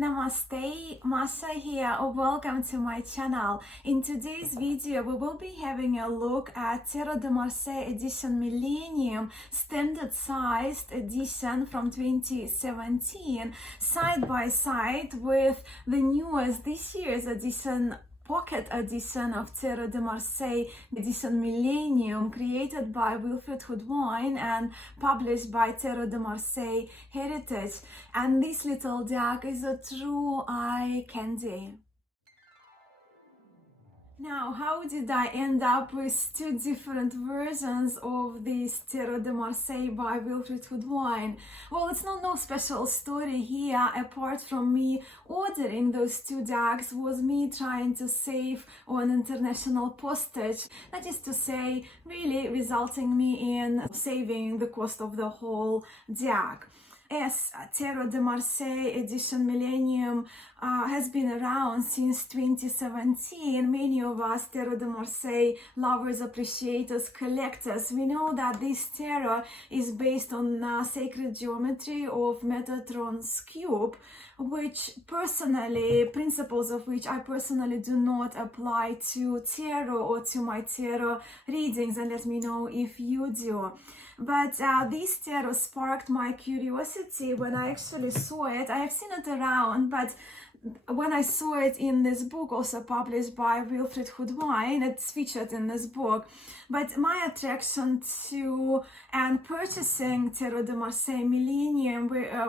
Namaste, Masha here, or welcome to my channel. In today's video, we will be having a look at Tarot de Marseille Edition Millennium Standard Sized Edition from 2017, side by side with the newest this year's edition, Pocket edition of Tarot de Marseille Edition Millennium, created by Wilfried Houdouin and published by Tarot de Marseille Heritage. And this little deck is a true eye candy. Now, how did I end up with two different versions of this Tarot de Marseille by Wilfried Houdouin? Well, it's no special story here, apart from me ordering those two decks was me trying to save on international postage. That is to say, really resulting me in saving the cost of the whole deck. As Tarot de Marseille Edition Millennium has been around since 2017, many of us Tarot de Marseille lovers, appreciators, collectors, we know that this tarot is based on sacred geometry of Metatron's cube, which principles of which I personally do not apply to tarot or to my tarot readings, and let me know if you do. But this tarot sparked my curiosity when I actually saw it. I have seen it around, but when I saw it in this book, also published by Wilfried Houdouin, it's featured in this book. But my attraction to and purchasing Tarot de Marseille Millennium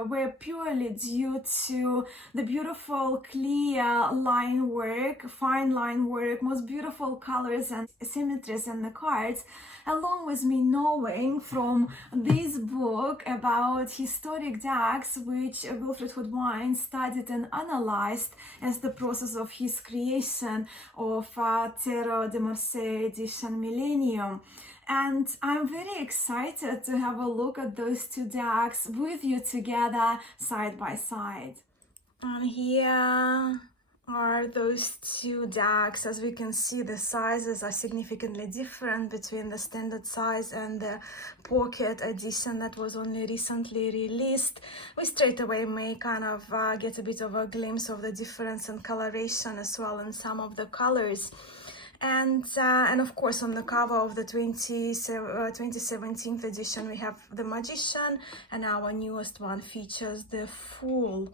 were purely due to the beautiful, clear line work, fine line work, most beautiful colors and symmetries in the cards, along with me knowing from this book about historic decks which Wilfried Houdouin studied and analyzed as the process of his creation of Tarot de Marseille Edition Millennium. And I'm very excited to have a look at those two decks with you together side by side. And here are those two decks. As we can see, the sizes are significantly different between the standard size and the pocket edition that was only recently released. We straight away may kind of get a bit of a glimpse of the difference in coloration as well in some of the colors. And of course, on the cover of the 2017 edition, we have the Magician, and our newest one features the Fool.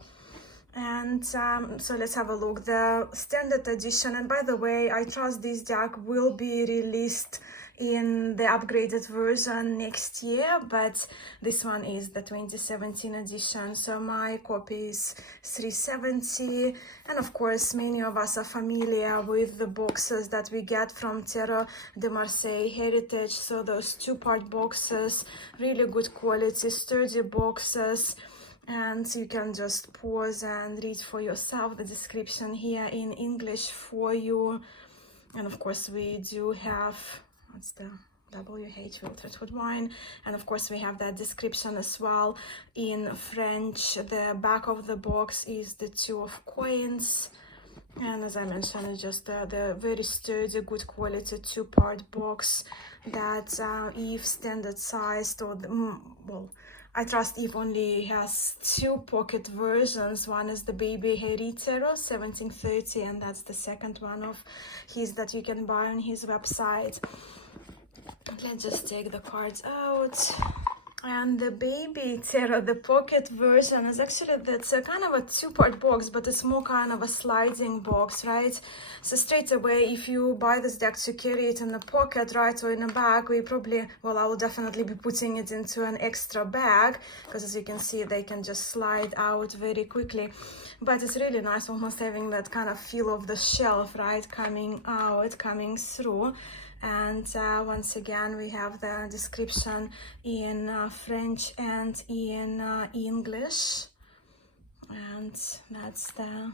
And so let's have a look. The standard edition, and by the way, I trust this deck will be released in the upgraded version next year, but this one is the 2017 edition, so my copy is 370. And of course, many of us are familiar with the boxes that we get from Tarot de Marseille Heritage, so those two-part boxes, really good quality, sturdy boxes. And you can just pause and read for yourself the description here in English for you. And of course, we do have, what's the WH Wilfried Houdouin, and of course we have that description as well in French. The back of the box is the two of coins, and as I mentioned, it's just the very sturdy, good quality two-part box that Eve standard sized, or well, I trust Eve only has two pocket versions. One is the Baby Harry Tarot 1730, and that's the second one of his that you can buy on his website. Let's just take the cards out. And the Baby Tarot, the pocket version, is actually, that's a kind of a two-part box, but it's more kind of a sliding box, right? So straight away, if you buy this deck to carry it in a pocket, right, or in a bag, we probably, well, I will definitely be putting it into an extra bag, because as you can see, they can just slide out very quickly. But it's really nice, almost having that kind of feel of the shelf, right, coming out, coming through. And once again, we have the description in French and in English, and that's the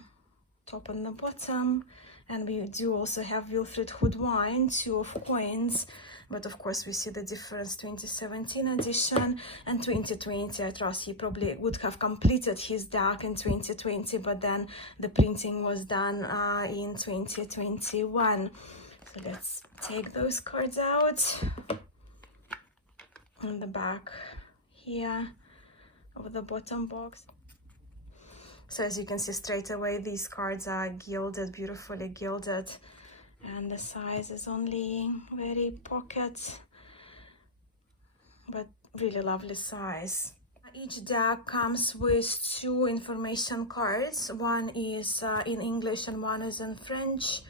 top and the bottom. And we do also have Wilfried Houdouin, two of coins, but of course we see the difference, 2017 edition and 2020. I trust he probably would have completed his deck in 2020, but then the printing was done in 2021. So let's take those cards out. On the back here of the bottom box. So as you can see straight away, these cards are gilded, beautifully gilded, and the size is only very pocket, but really lovely size. Each deck comes with 2 information cards. One is in English and one is in French.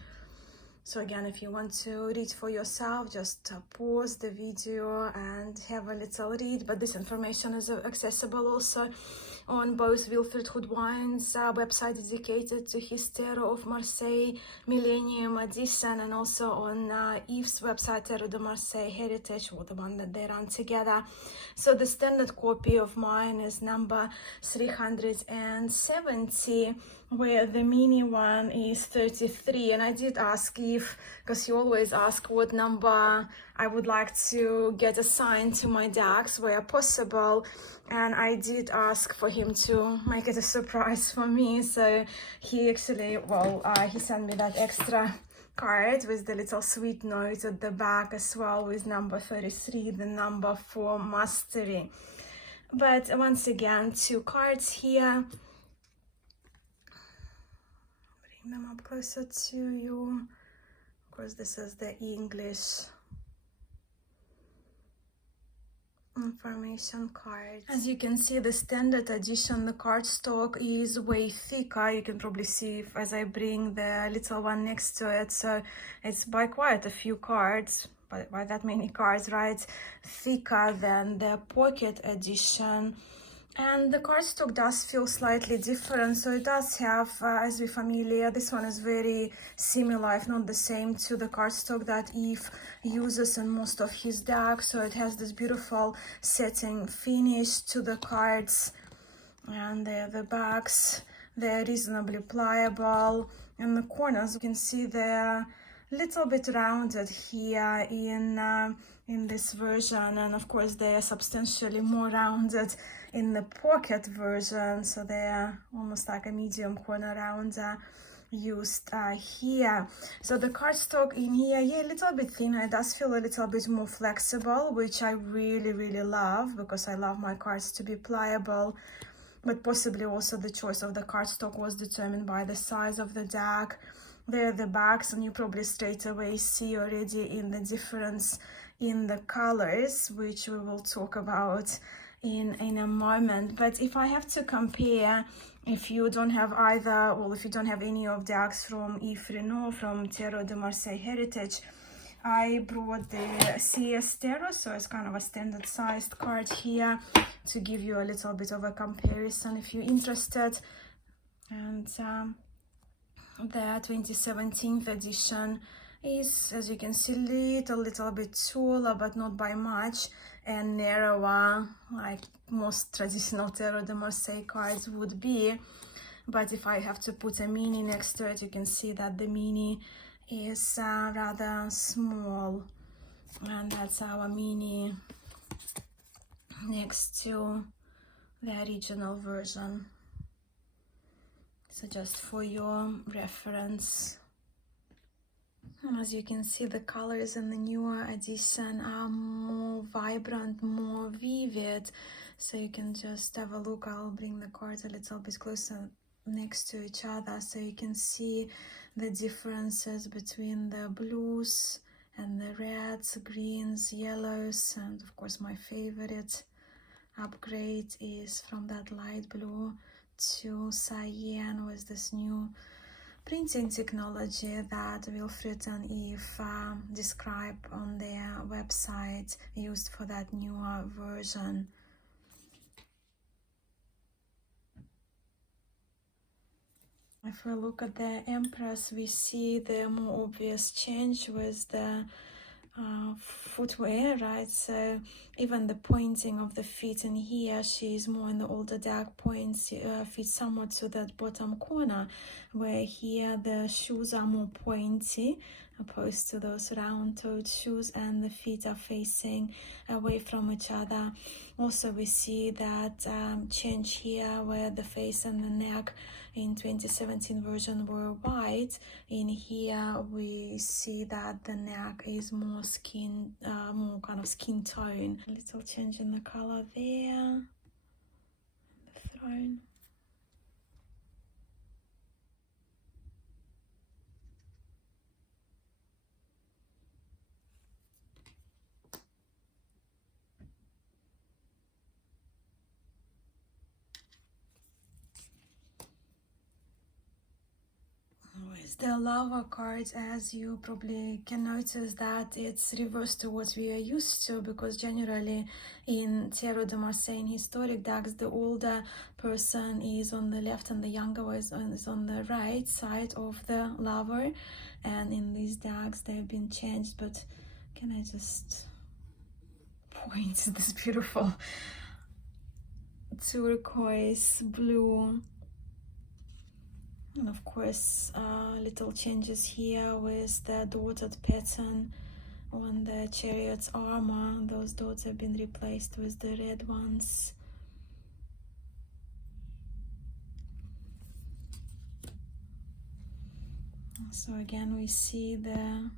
So again, if you want to read for yourself, just pause the video and have a little read. But this information is accessible also on both Wilfried Houdouin's website dedicated to his Tarot of Marseille Millennium Edition, and also on Yves' website, Tarot de Marseille Heritage, or the one that they run together. So the standard copy of mine is number 370, where the mini one is 33. And I did ask Yves, because he always asks what number I would like to get assigned to my decks where possible, and I did ask for him to make it a surprise for me. So he actually, he sent me that extra card with the little sweet note at the back as well, with number 33, the number for mastery. But once again, 2 cards here. Bring them up closer to you. Of course, this is the English information card. As you can see, the standard edition, the cardstock is way thicker. You can probably see as I bring the little one next to it. So it's by quite a few cards, by that many cards, right? Thicker than the pocket edition. And the cardstock does feel slightly different, so it does have, as we're familiar, this one is very similar, if not the same, to the cardstock that Yves uses in most of his decks. So it has this beautiful satin finish to the cards, and the backs, they're reasonably pliable. And the corners, you can see they're little bit rounded here in this version, and of course they are substantially more rounded in the pocket version, so they are almost like a medium corner rounder used here. So the cardstock in here, yeah, a little bit thinner. It does feel a little bit more flexible, which I really love, because I love my cards to be pliable. But possibly also the choice of the cardstock was determined by the size of the deck. There are the backs, and you probably straight away see already in the difference in the colors, which we will talk about in a moment. But if I have to compare, if you don't have either, or if you don't have any of decks from Yves Renaud, from Tarot de Marseille Heritage, I brought the CS Tarot, so it's kind of a standard sized card here to give you a little bit of a comparison if you're interested. And the 2017 edition is, as you can see, little bit taller, but not by much, and narrower, like most traditional Tarot de Marseille cards would be. But if I have to put a mini next to it, you can see that the mini is rather small, and that's our mini next to the original version. So just for your reference. And as you can see, the colors in the newer edition are more vibrant, more vivid. So you can just have a look. I'll bring the cards a little bit closer next to each other, so you can see the differences between the blues and the reds, greens, yellows, and of course my favorite upgrade is from that light blue to cyan with this new printing technology that Wilfried and Yves describe on their website, used for that newer version. If we look at the Empress, we see the more obvious change with the footwear, right? So even the pointing of the feet in here, she's more in the older deck, points feet somewhat to that bottom corner, where here the shoes are more pointy opposed to those round-toed shoes, and the feet are facing away from each other. Also we see that change here, where the face and the neck in 2017 version were white. In here we see that the neck is more skin, more kind of skin tone. A little change in the color there, the throne. the lava card. As you probably can notice that it's reversed to what we are used to, because generally in Tarot de Marseille in historic decks, the older person is on the left and the younger one is on the right side of the lover, and in these decks they've been changed. But can I just point to this beautiful turquoise blue? And of course, little changes here with the dotted pattern on the chariot's armor. Those dots have been replaced with the red ones. So again, we see the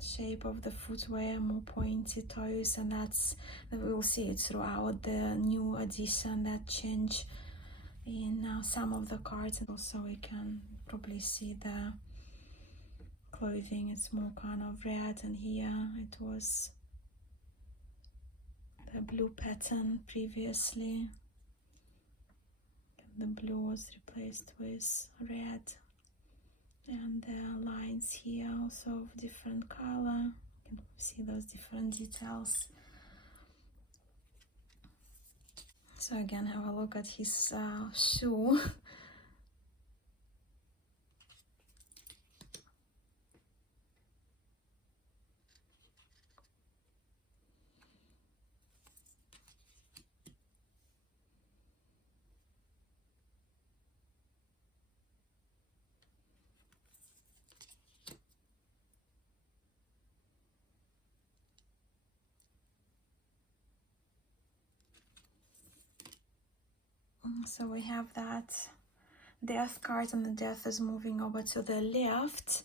shape of the footwear, more pointy toes, and we will see it throughout the new edition, that change in some of the cards. And also we can probably see the clothing, it's more kind of red, and here it was the blue pattern previously. The blue was replaced with red, and the lines here also of different color. You can see those different details. So again, have a look at his shoe. So we have that death card, and the death is moving over to the left,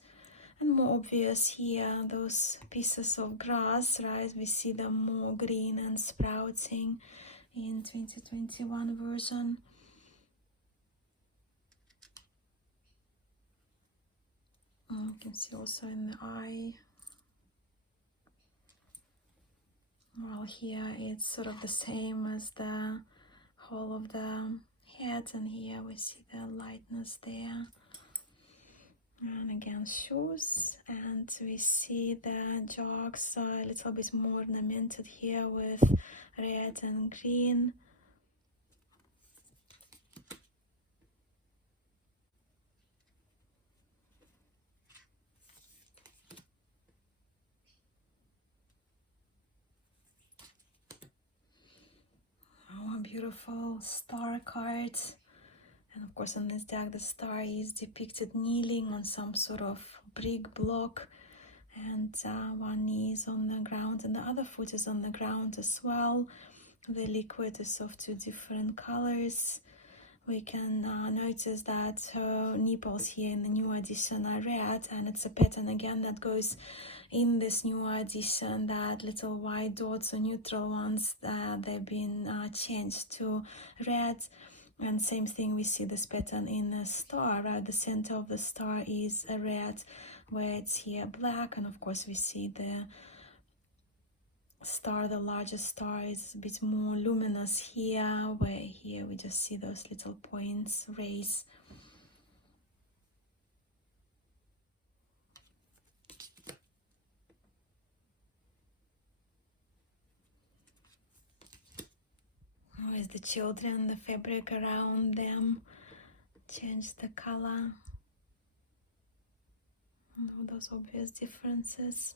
and more obvious here those pieces of grass, right? We see them more green and sprouting in 2021 version. You can see also in the eye. Well, here it's sort of the same as the whole of the head, and here we see the lightness there. And again, shoes, and we see the jogs a little bit more ornamented here with red and green. Oh, a beautiful star card. And of course, on this deck, the star is depicted kneeling on some sort of brick block, and one knee is on the ground and the other foot is on the ground as well. The liquid is of two different colors. We can notice that her nipples here in the new edition are red, and it's a pattern again that goes in this new edition, that little white dots or neutral ones, they've been changed to red. And same thing, we see this pattern in the star, right? The center of the star is a red, where it's here black, and of course we see the star, the largest star, is a bit more luminous here, where here we just see those little points, rays. With the children, the fabric around them changed the color. And all those obvious differences.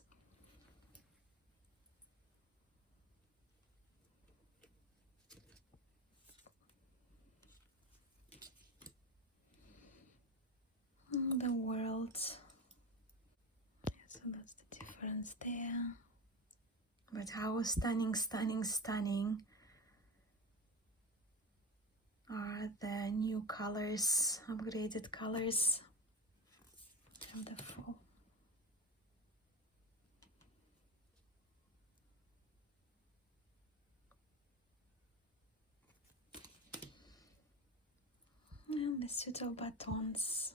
The world. Yeah, so that's the difference there. But how stunning, stunning, stunning are the new colors, upgraded colors of the fall. And the suit of batons.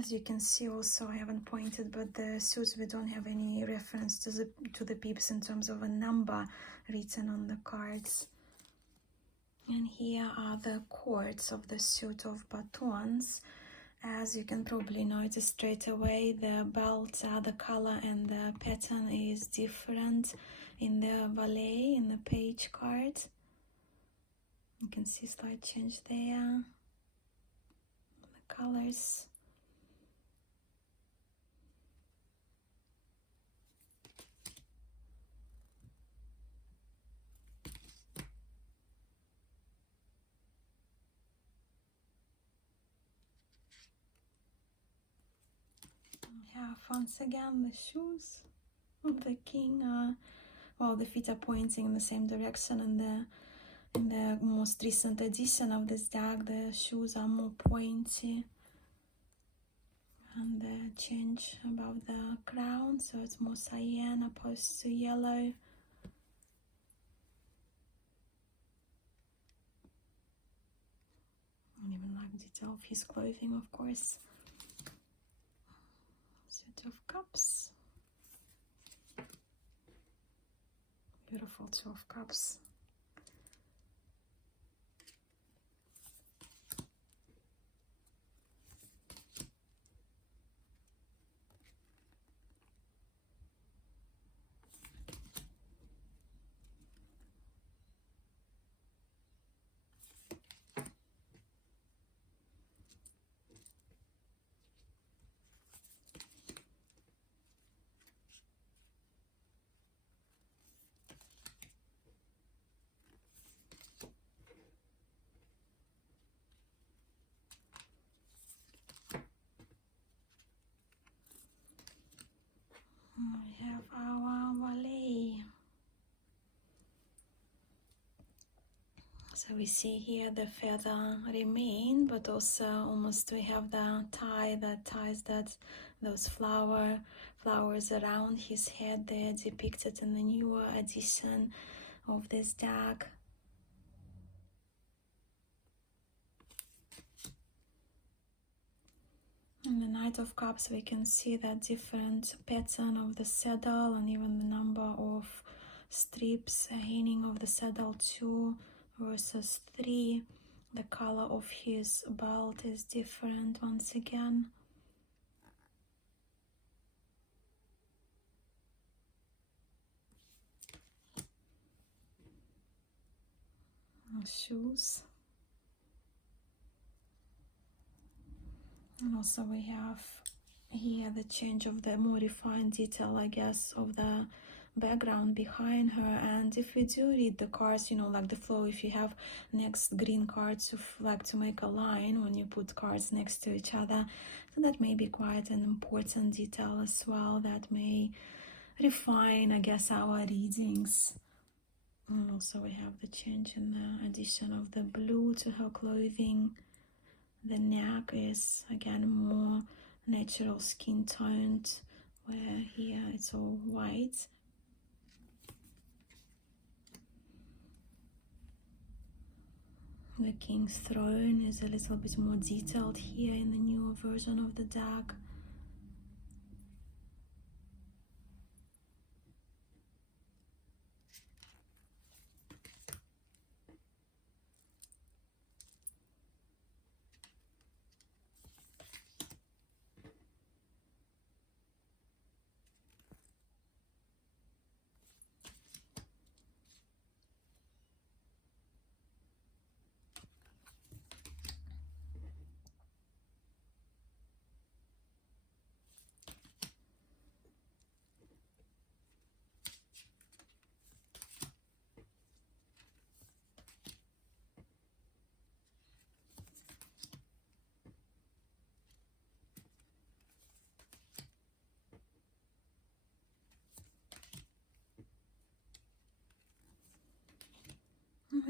As you can see, also I haven't pointed, but the suits, we don't have any reference to the pips in terms of a number written on the cards. And here are the chords of the suit of Batons. As you can probably notice straight away, the belt, the color and the pattern is different in the valet, in the page card. You can see slight change there. The colors. We have once again the shoes of the king. Well, the feet are pointing in the same direction, and in the most recent edition of this deck, the shoes are more pointy. And the change above the crown, so it's more cyan opposed to yellow. And even like detail of his clothing, of course. Suit of Cups. Beautiful Two of Cups. We have our valet. So we see here the feather remain, but also almost we have the tie that ties those flowers around his head. They're depicted in the newer edition of this deck. In the Knight of Cups, we can see that different pattern of the saddle and even the number of strips hanging of the saddle, 2 versus 3. The color of his belt is different once again. Shoes. And also we have here the change of the more refined detail, I guess, of the background behind her. And if we do read the cards, you know, like the flow, if you have next green cards, you like to make a line when you put cards next to each other, so that may be quite an important detail as well, that may refine, I guess, our readings. And also we have the change in the addition of the blue to her clothing. The neck is again more natural skin toned, where here it's all white. The king's throne is a little bit more detailed here in the newer version of the deck.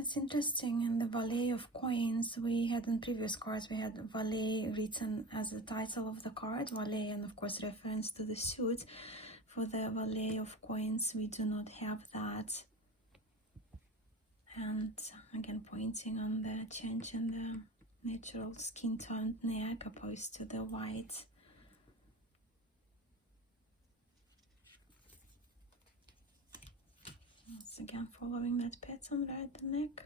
It's interesting, in the Valet of Coins, we had in previous cards, we had Valet written as the title of the card, Valet, and of course reference to the suit. For the Valet of Coins, we do not have that. And again, pointing on the change in the natural skin tone neck opposed to the white Just again following that pattern right at the neck.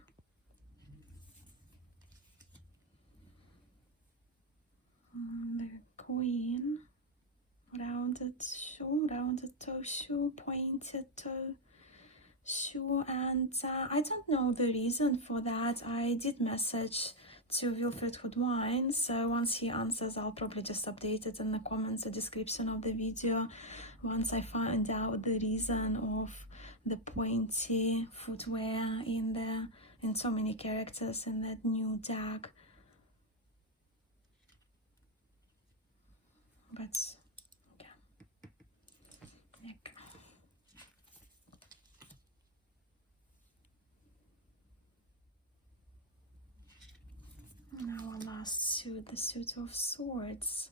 The queen, rounded shoe, rounded toe shoe, pointed toe shoe, and I don't know the reason for that. I did message to Wilfried Houdouin, so once he answers I'll probably just update it in the comments, the description of the video, once I find out the reason of the pointy footwear in so many characters in that new deck. But yeah, neck. Now our last suit, the suit of swords.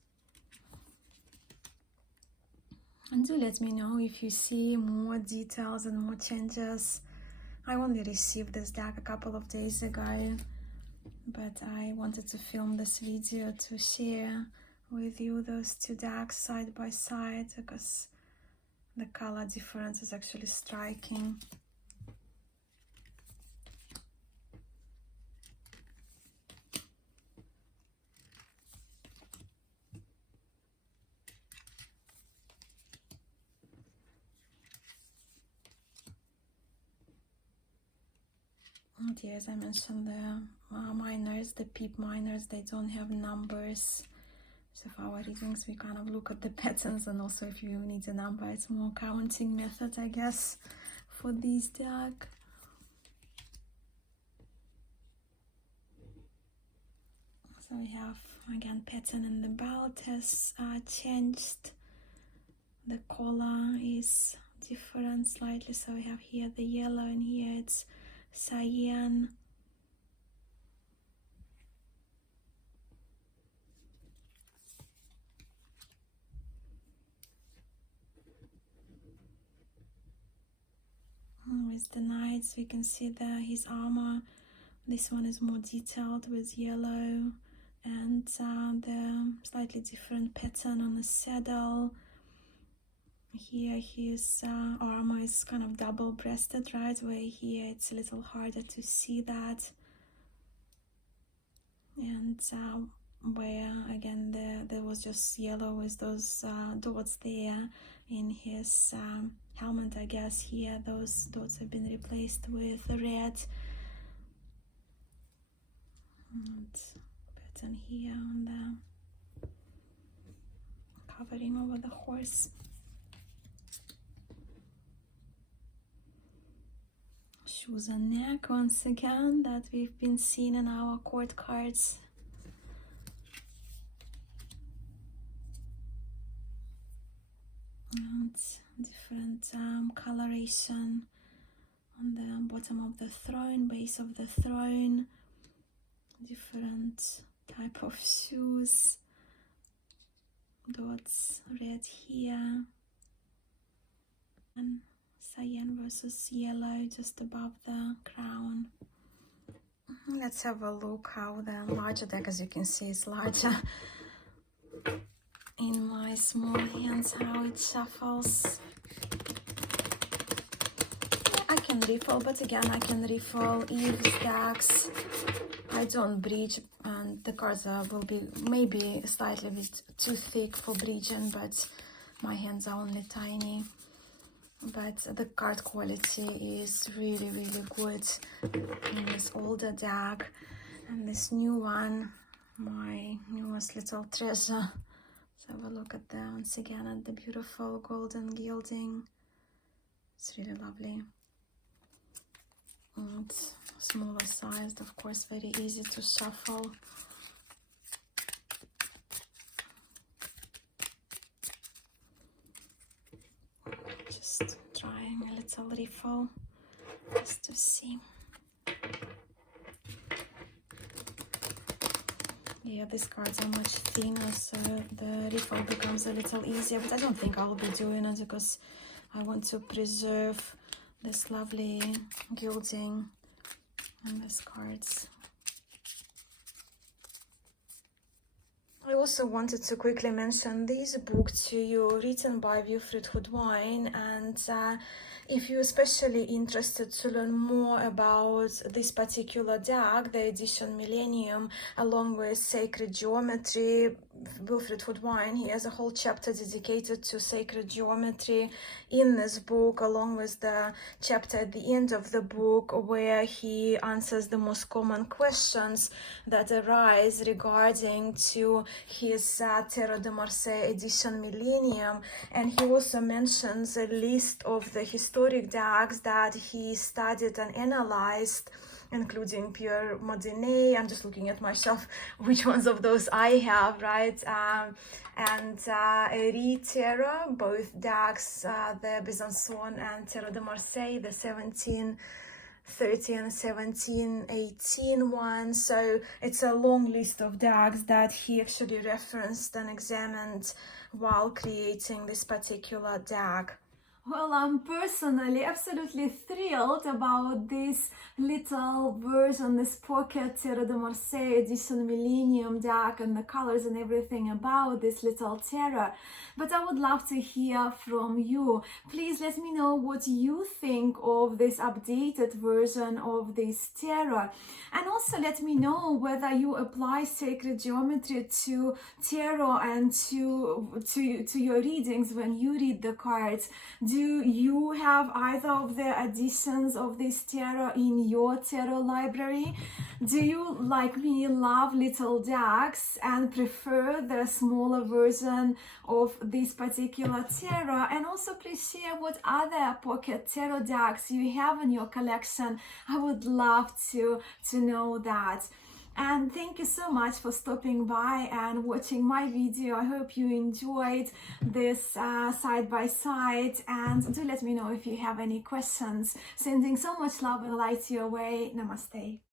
And do let me know if you see more details and more changes. I only received this deck a couple of days ago, but I wanted to film this video to share with you those two decks side by side, because the color difference is actually striking. And yeah, as I mentioned, the minors, the peep minors, they don't have numbers. So for our readings, we kind of look at the patterns, and also if you need a number, it's more counting method, I guess, for these deck. So we have, again, pattern in the belt has changed. The collar is different slightly. So we have here the yellow, and here it's cyan. With the knights, we can see his armor. This one is more detailed with yellow, and the slightly different pattern on the saddle. Here his armor is kind of double-breasted, right? Where here it's a little harder to see that. And where again there was just yellow with those dots there in his helmet, I guess here those dots have been replaced with red. And pattern here on the covering over the horse. Shoes and neck once again that we've been seeing in our court cards. And different coloration on the bottom of the throne, base of the throne, different type of shoes, dots, red here, and cyan versus yellow just above the crown. Let's have a look how the larger deck, as you can see, is larger in my small hands, how it shuffles. I can riffle, but again, I can riffle Eve's decks. I don't bridge, and the cards will be maybe slightly a bit too thick for bridging, but my hands are only tiny. But the card quality is really, really good in this older deck. And this new one, my newest little treasure. So have a look at that once again at the beautiful golden gilding. It's really lovely. And smaller sized, of course, very easy to shuffle. Just trying a little riffle just to see. Yeah, these cards are much thinner, so the riffle becomes a little easier, but I don't think I'll be doing it because I want to preserve this lovely gilding on these cards. I also wanted to quickly mention this book to you, written by Wilfried Houdouin, and if you're especially interested to learn more about this particular deck, the Edition Millennium, along with sacred geometry, Wilfried Houdouin, he has a whole chapter dedicated to sacred geometry in this book, along with the chapter at the end of the book where he answers the most common questions that arise regarding to his Tarot de Marseille Edition Millennium. And he also mentions a list of the historic decks that he studied and analyzed, including Pierre Modinet. I'm just looking at myself, which ones of those I have, right? And Eri Tarot, both decks, the Besançon and Tarot de Marseille, the 1730 and 1718 one. So it's a long list of decks that he actually referenced and examined while creating this particular deck. Well, I'm personally absolutely thrilled about this little version, this pocket Tarot de Marseille Edition Millennium deck, and the colors and everything about this little tarot. But I would love to hear from you. Please let me know what you think of this updated version of this tarot. And also let me know whether you apply sacred geometry to tarot and to your readings when you read the cards. Do you have either of the editions of this tarot in your tarot library? Do you, like me, love little decks and prefer the smaller version of this particular tarot? And also please share what other pocket tarot decks you have in your collection. I would love to know that. And thank you so much for stopping by and watching my video. I hope you enjoyed this side by side, and do let me know if you have any questions. Sending so much love and light your way. Namaste.